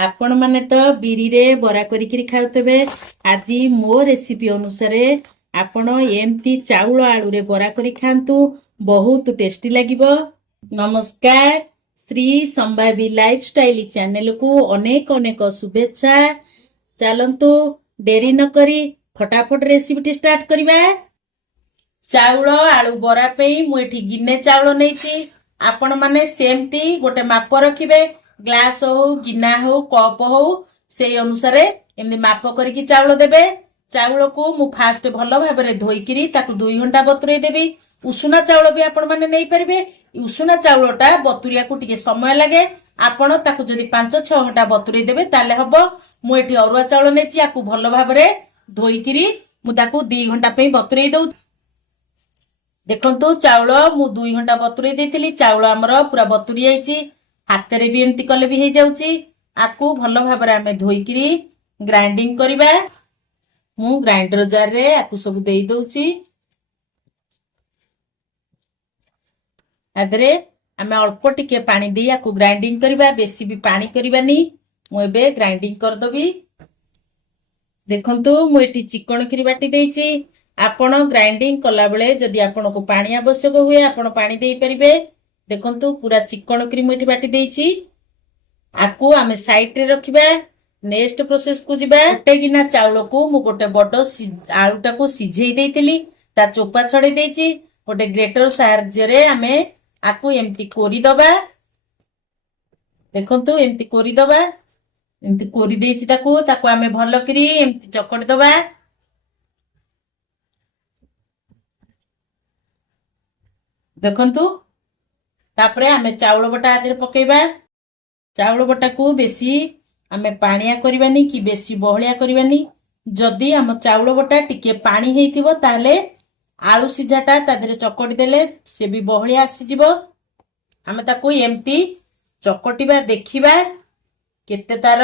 आपण माने तो बिरी रे बरा करिकिरी खाउतबे। आज मो रेसिपी अनुसार आपण एमती चाउल आलू रे बरा करी खांतु, बहुत टेस्टी लागिबो। नमस्कार, श्री संभावी लाइफस्टाइल चैनल को अनेक अनेक शुभेच्छा। चलंतु डेरी न करी फटाफट रेसिपी स्टार्ट करिबा। चाउल आलू बरा पे मुठी गिने चाउल नहीं, आपण माने सेमती गोटे माप रखिबे। ग्लास हो गिना हो कप हो से अनुसार एमती माप करके चाउल देबे। चाउल को मु फास्ट भल भाव धोईकी 2 घंटा बतुरे देवी। उषुना चाउल भी आपण माने नहीं पारिबे। उषुना चाउलटा बतुरिया को टिके समय लगे। आपण ताकू जदी 5-6 घंटा बतुरे देबे ताले हबो। मु एठी अरुआ चाउल नेची, याकू भल भाव धोईकी मु ताकू 2 घंटा पे बतुरे दउ। देखंतु चाउल मु 2 घंटा बतुरे देथिली। चाउल हमर पूरा बतुरी आइची। हाथ रे भी एमती कले भी हो जाउची। आकू भल भाव आमे धोईकी ग्राइंडिंग करिबा। मु ग्राइंडर जार रे आकू सब देई दउची। आदरे आमे अल्प टिके पानी दे आकू ग्राइंडिंग करिबा, बेसी भी पानी करिबानी। मु एबे ग्राइंडिंग कर दबी। देखंतु मु एटी चिकन खिरी बाटी देइची। आपण ग्राइंडिंग कला बेले जदी आपण को पानी आवश्यक हुए आपण पानी देई परिबे। देखंतु पूरा चिकन क्रीम एठी बाटी देइची। आकू आमे साइड रे रखिबा। नेक्स्ट प्रोसेस को जिबा। गोटे गिना चाउल को मु गोटे बडो आलूटा को सिझेई देइतिली, ता चोपा छडे देइची। गोटे ग्रेटर साहाय्य रे आमे आकू एमती कोरी दबा। देखंतु एमती कोरी दबा। एमती कोरी देइची ताकू ताकू आमे भलो करी एमती चकड़ दबा। देखंतु तापरे आमे चाउल बटा आदि पकेबा। चाउल बटा को बेसी आमे पानिया करबानी कि बेसी बहलिया करबानी। जदि आम चाउल बटा टिके पानी हेइतिबो ताले आलू सिझाटा तादरे चकटी देले से भी बहलिया आसी जिवो। आमे ताकू एमती चकटिबा, देखिबा केते तार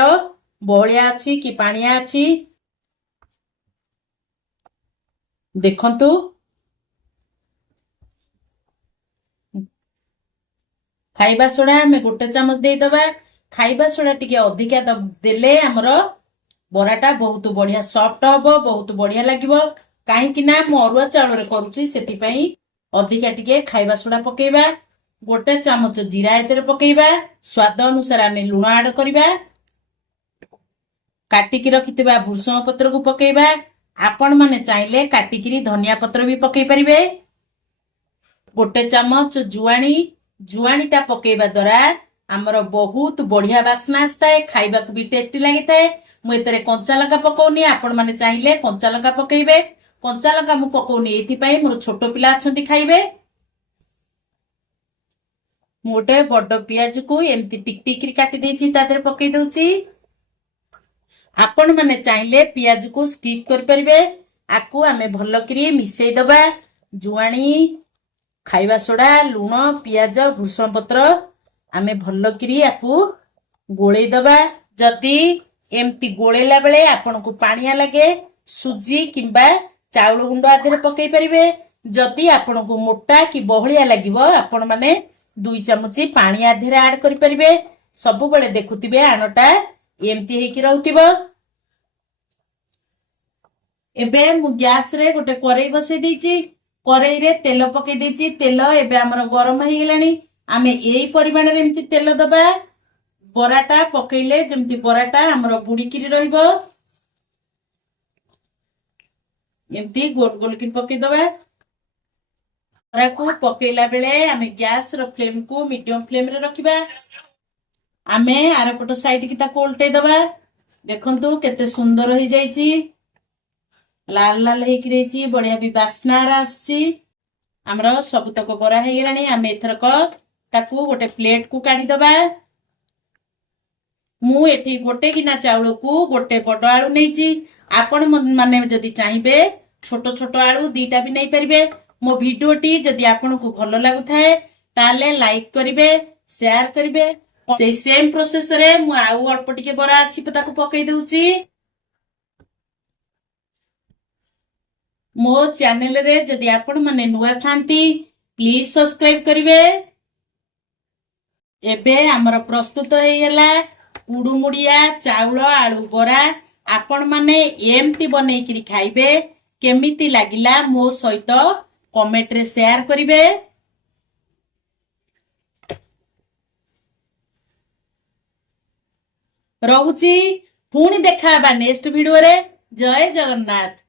बहलिया अछि कि पानिया अछि। देखंतु खाइबा सोडा में गोटे चामच दे दबा। खाइबा सोडा टिके अधिका देले हमर बराटा बहुत बढ़िया सॉफ्ट हबो, बहुत बढ़िया लागिवो। काहे कि ना मु अरुआ चाउल रे करूची, सेति पई अधिका टिके खाइबा सोडा पकेइबा। गोटे चामच जीरा एतरे पकेइबा। स्वाद अनुसार आमे लूण ऐड करिबा। काटिकी रखितबा भुसंग पत्र को पकेइबा। आपण माने चाहिले काटिकी धनिया पत्र भी पकेइ परिबे। गोटे चामच जुआनीटा पकेइबा द्वारा आमर बहुत बढ़िया बास्ना आस्ताए, खाइबा को भी टेस्टी लगी थाए। मु एतरे कंचा लंका पकाउनी, आपण माने चाहिले कंचा लंका पकेइबे। कंचा लंका मु पकाउनी एथि पई मोर छोटो पिला अछंती खाइबे। मोटे बड़ पियाज को एमती टिक टिक काटी देछि, तादरे पकेइ दउछि। आपण माने चाहिले पियाज को स्किप कर परिबे। आकू आमे भलो करी मिसई दबा। जुआनी, खाइबा सोडा, लूण, पियाज, भुसंग पत्र आमे भलो करी आकू गोळेई दबा। जदी एमती गोळेला बेले आपण को पानिया लगे, सुजी किंबा चाउल गुंड आधे पकेइ परिबे। जदी आपण को मोटा कि बहलिया लागिवो आपण माने 2 चामच पानी आधे ऐड करि परिबे। सब बेले देखुतिबे आनटा एमती हेकी रहउतिबो। एबे मु गैस रे गोटे करेई बसै देइची। करेई रे तेल पके देइची। तेल एबे हमर गरम हे गेलानी। आमे एई परिमाण रे एमती तेल दबा। बराटा पकेइले जेमती बराटा हमर बुडीकी रहइबो। एमती गोल गोल की पके दबा। बरा को पकेइला बेले आमे गैस रो फ्लेम को मीडियम फ्लेम रे रखिबा। आमे आरपट साइड की ताको उल्टे दबा। देखंतु केते सुंदर हो जाईची। लाल लाल हेकी रहिची, बढ़िया भी बास्ना आसची। हमरो सब तक बरा हे गेलानी। आमे एथरक ताकू गोटे प्लेट को काढी दबा। मु एठी गोटे गिना चाउल को गोटे बड़ आलू नेची। आपण माने जदी चाहिबे छोटो छोटो आलू दीटा भी नै परिबे। मो वीडियोटी जदी आपण को भलो लागु थाए ताले लाइक करिवे, शेयर करिवे। से सेम प्रोसेस रे मु आउ अल्प टिके बरा अछि ताकू पकेइ दउची। मो चैनल रे जदी आपण माने नुआ थांती प्लीज सब्सक्राइब करिवे। एबे हमर प्रस्तुत हे गेला କୁଡୁମୁଡିଆ ଚାଉଳ ଆଳୁ ବରା ଆପଣ ମାନେ ଏମିତି ବନେଇକିରି ଖାଇବେ। କେମିତି ଲାଗିଲା ମୋ ସହିତ କମେଣ୍ଟରେ ସେୟାର କରିବେ। ରହୁଛି, ପୁଣି ଦେଖା ହେବା ନେକ୍ସଟ ଭିଡିଓରେ। ଜୟ ଜଗନ୍ନାଥ।